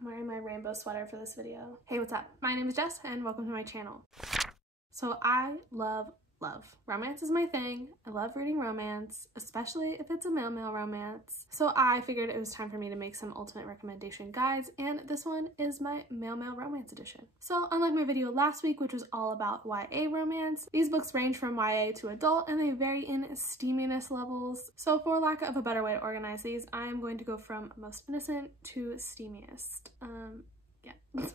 I'm wearing my rainbow sweater for this video. Hey, what's up? My name is Jess and welcome to my channel. So I love romance is my thing. I love reading romance, especially if it's a male romance. So I figured it was time for me to make some ultimate recommendation guides, and this one is my male romance edition. So unlike my video last week, which was all about YA romance, these books range from YA to adult and they vary in steaminess levels. So for lack of a better way to organize these, I am going to go from most innocent to steamiest. Yeah.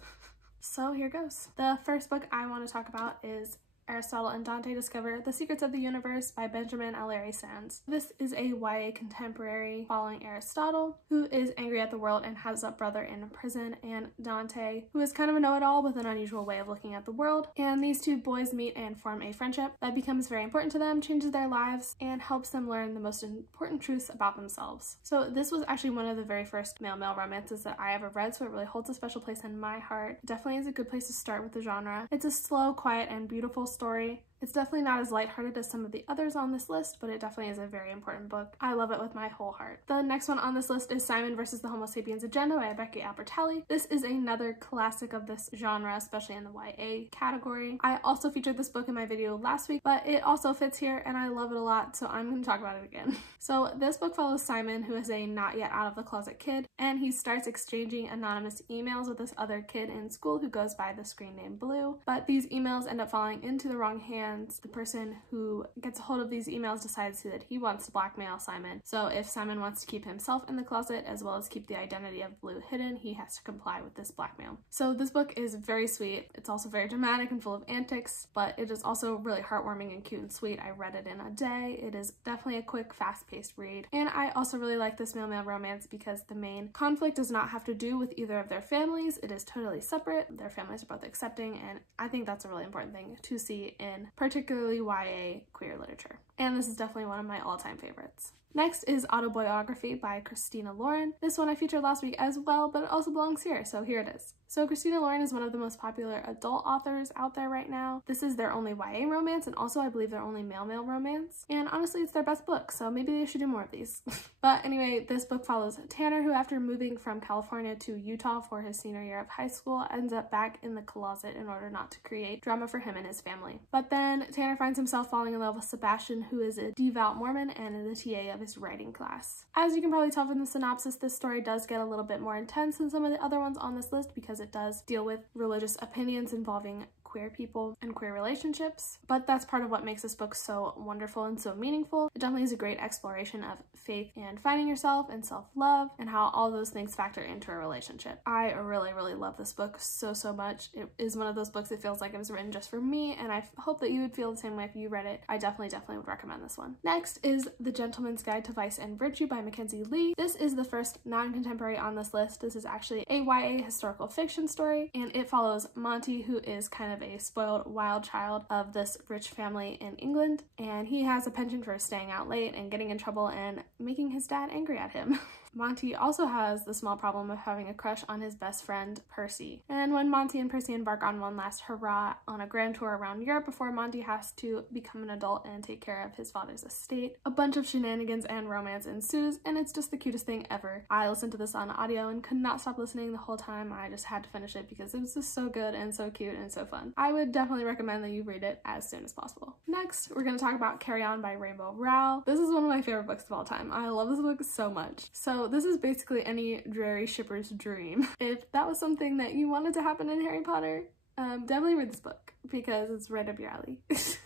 So here goes. The first book I want to talk about is Aristotle and Dante Discover the Secrets of the Universe by Benjamin Alary Sands. This is a YA contemporary following Aristotle, who is angry at the world and has a brother in prison, and Dante, who is kind of a know-it-all with an unusual way of looking at the world. And these two boys meet and form a friendship that becomes very important to them, changes their lives, and helps them learn the most important truths about themselves. So this was actually one of the very first male romances that I ever read, so it really holds a special place in my heart. It definitely is a good place to start with the genre. It's a slow, quiet, and beautiful story. It's definitely not as lighthearted as some of the others on this list, but it definitely is a very important book. I love it with my whole heart. The next one on this list is Simon vs. the Homo Sapiens Agenda by Becky Albertalli. This is another classic of this genre, especially in the YA category. I also featured this book in my video last week, but it also fits here and I love it a lot, so I'm going to talk about it again. So this book follows Simon, who is a not yet out of the closet kid, and he starts exchanging anonymous emails with this other kid in school who goes by the screen name Blue, but these emails end up falling into the wrong hands. The person who gets a hold of these emails decides that he wants to blackmail Simon. So if Simon wants to keep himself in the closet as well as keep the identity of Blue hidden, he has to comply with this blackmail. So this book is very sweet. It's also very dramatic and full of antics, but it is also really heartwarming and cute and sweet. I read it in a day. It is definitely a quick, fast-paced read. And I also really like this male romance because the main conflict does not have to do with either of their families. It is totally separate. Their families are both accepting, and I think that's a really important thing to see in particularly YA queer literature. And this is definitely one of my all-time favorites. Next is Autobiography by Christina Lauren. This one I featured last week as well, but it also belongs here, so here it is. So Christina Lauren is one of the most popular adult authors out there right now. This is their only YA romance, and also I believe their only male romance. And honestly, it's their best book, so maybe they should do more of these. But anyway, this book follows Tanner, who after moving from California to Utah for his senior year of high school, ends up back in the closet in order not to create drama for him and his family. But then Tanner finds himself falling in love with Sebastian, who is a devout Mormon and the TA of his writing class. As you can probably tell from the synopsis, this story does get a little bit more intense than some of the other ones on this list because it does deal with religious opinions involving queer people and queer relationships, but that's part of what makes this book so wonderful and so meaningful. It definitely is a great exploration of faith and finding yourself and self-love and how all those things factor into a relationship. I really love this book so much. It is one of those books that feels like it was written just for me, and I hope that you would feel the same way if you read it. I definitely would recommend this one. Next is The Gentleman's Guide to Vice and Virtue by Mackenzie Lee. This is the first non-contemporary on this list. This is actually a YA historical fiction story, and it follows Monty, who is kind of a spoiled wild child of this rich family in England, and he has a penchant for staying out late and getting in trouble and making his dad angry at him. Monty also has the small problem of having a crush on his best friend, Percy. And when Monty and Percy embark on one last hurrah on a grand tour around Europe before Monty has to become an adult and take care of his father's estate, a bunch of shenanigans and romance ensues, and it's just the cutest thing ever. I listened to this on audio and could not stop listening the whole time. I just had to finish it because it was just so good and so cute and so fun. I would definitely recommend that you read it as soon as possible. Next, we're going to talk about Carry On by Rainbow Rowell. This is one of my favorite books of all time. I love this book so much. So this is basically any dreary shipper's dream. If that was something that you wanted to happen in Harry Potter, definitely read this book because it's right up your alley.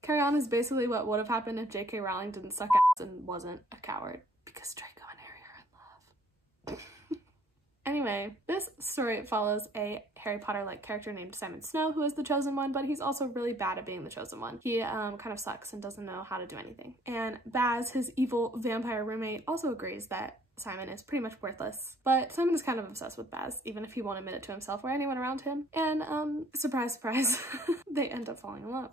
Carry On is basically what would have happened if J.K. Rowling didn't suck ass and wasn't a coward, because Draco and Harry are in love. Anyway, this story follows a Harry Potter-like character named Simon Snow, who is the chosen one, but he's also really bad at being the chosen one. He kind of sucks and doesn't know how to do anything. And Baz, his evil vampire roommate, also agrees that Simon is pretty much worthless, but Simon is kind of obsessed with Baz, even if he won't admit it to himself or anyone around him. And surprise, surprise, they end up falling in love.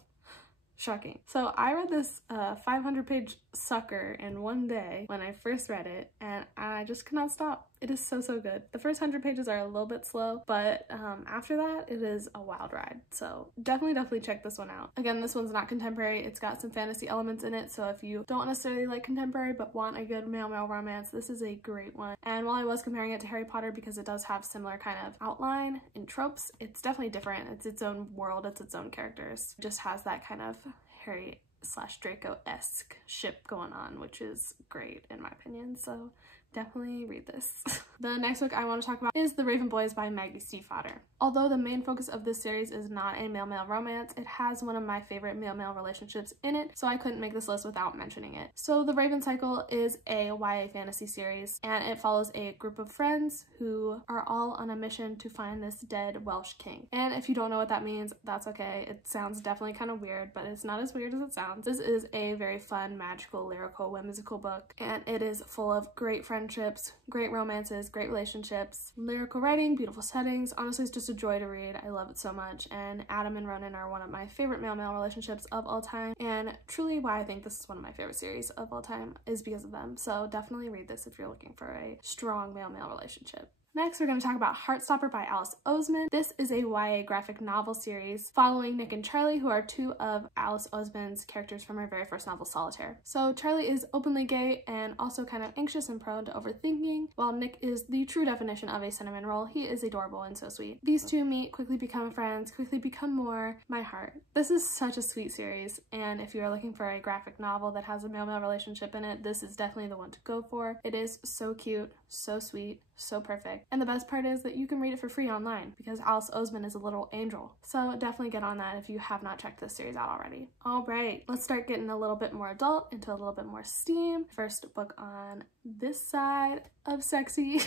Shocking. So I read this 500-page sucker in one day when I first read it, and I just could not stop. It is so good. The first 100 pages are a little bit slow, but after that it is a wild ride. So definitely check this one out. Again, this one's not contemporary. It's got some fantasy elements in it, so if you don't necessarily like contemporary but want a good male romance, this is a great one. And while I was comparing it to Harry Potter because it does have similar kind of outline and tropes, it's definitely different. It's its own world, it's its own characters. It just has that kind of Harry/Draco-esque ship going on, which is great in my opinion. So definitely read this. The next book I want to talk about is The Raven Boys by Maggie Stiefvater. Although the main focus of this series is not a male-male romance, it has one of my favorite male-male relationships in it, so I couldn't make this list without mentioning it. So The Raven Cycle is a YA fantasy series, and it follows a group of friends who are all on a mission to find this dead Welsh king. And if you don't know what that means, that's okay. It sounds definitely kind of weird, but it's not as weird as it sounds. This is a very fun, magical, lyrical, whimsical book, and it is full of great friendships, great romances, great relationships, lyrical writing, beautiful settings. Honestly, it's just a joy to read. I love it so much, and Adam and Ronan are one of my favorite male-male relationships of all time, and truly why I think this is one of my favorite series of all time is because of them. So definitely read this if you're looking for a strong male-male relationship. Next, we're going to talk about Heartstopper by Alice Oseman. This is a YA graphic novel series following Nick and Charlie, who are two of Alice Oseman's characters from her very first novel, Solitaire. So Charlie is openly gay and also kind of anxious and prone to overthinking, while Nick is the true definition of a cinnamon roll. He is adorable and so sweet. These two meet, quickly become friends, quickly become more. My heart. This is such a sweet series, and if you're looking for a graphic novel that has a male-male relationship in it, this is definitely the one to go for. It is so cute, so sweet, so perfect. And the best part is that you can read it for free online because Alice Oseman is a little angel. So definitely get on that if you have not checked this series out already. All right, let's start getting a little bit more adult, into a little bit more steam. First book on this side of sexy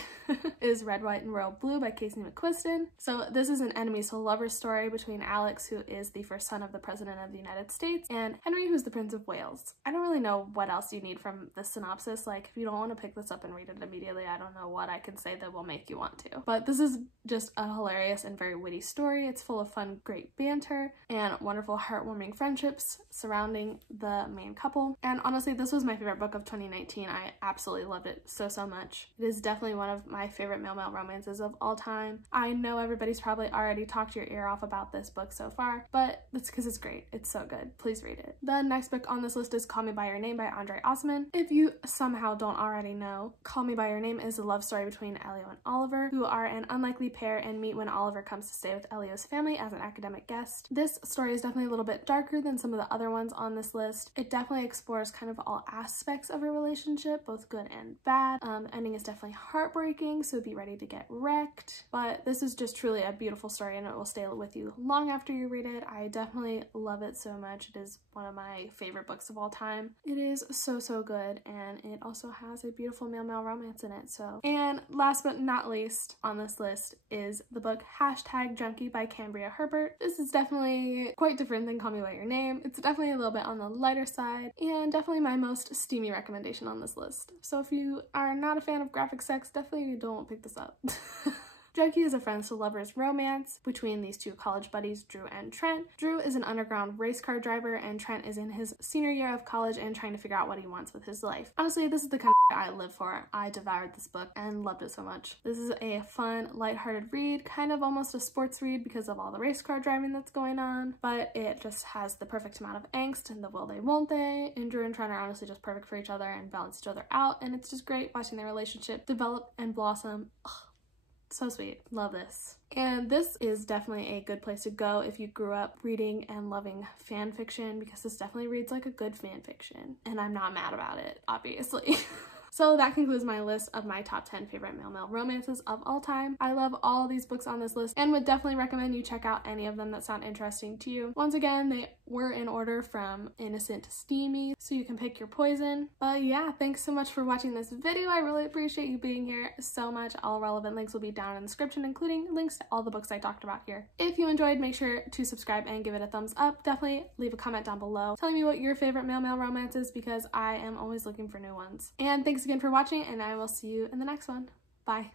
is Red, White, and Royal Blue by Casey McQuiston. So this is an enemies to lovers story between Alex, who is the first son of the President of the United States, and Henry, who's the Prince of Wales. I don't really know what else you need from the synopsis. Like, if you don't want to pick this up and read it immediately, I don't know what I can say that will make you want to. But this is just a hilarious and very witty story. It's full of fun, great banter, and wonderful, heartwarming friendships surrounding the main couple. And honestly, this was my favorite book of 2019. I absolutely loved it so much. It is definitely one of my favorite male-male romances of all time. I know everybody's probably already talked your ear off about this book so far, but that's because it's great. It's so good. Please read it. The next book on this list is Call Me By Your Name by Andre Osman. If you somehow don't already know, Call Me By Your Name is a love story between Elio and Oliver, who are an unlikely pair and meet when Oliver comes to stay with Elio's family as an academic guest. This story is definitely a little bit darker than some of the other ones on this list. It definitely explores kind of all aspects of a relationship, both good and bad. Ending is definitely heartbreaking, so be ready to get wrecked. But this is just truly a beautiful story, and it will stay with you long after you read it. I definitely love it so much. It is one of my favorite books of all time. It is so good, and it also has a beautiful male-male romance in it. So, and last but not least on this list is the book #Junkie by Cambria Herbert. This is definitely quite different than Call Me By Your Name. It's definitely a little bit on the lighter side, and definitely my most steamy recommendation on this list. So if you are not a fan of graphic sex, definitely don't pick this up. Junkie is a friends to lovers romance between these two college buddies, Drew and Trent. Drew is an underground race car driver, and Trent is in his senior year of college and trying to figure out what he wants with his life. Honestly, this is the kind of I live for. I devoured this book and loved it so much. This is a fun, lighthearted read, kind of almost a sports read because of all the race car driving that's going on, but it just has the perfect amount of angst and the will they, won't they, and Drew and Trent are honestly just perfect for each other and balance each other out, and it's just great watching their relationship develop and blossom. Ugh. So sweet. Love this. And this is definitely a good place to go if you grew up reading and loving fan fiction, because this definitely reads like a good fan fiction. And I'm not mad about it, obviously. So that concludes my list of my top 10 favorite male-male romances of all time. I love all of these books on this list and would definitely recommend you check out any of them that sound interesting to you. Once again, they were in order from innocent to steamy, so you can pick your poison. But yeah, thanks so much for watching this video. I really appreciate you being here so much. All relevant links will be down in the description, including links to all the books I talked about here. If you enjoyed, make sure to subscribe and give it a thumbs up. Definitely leave a comment down below telling me what your favorite male-male romance is, because I am always looking for new ones. And thanks again for watching, and I will see you in the next one. Bye.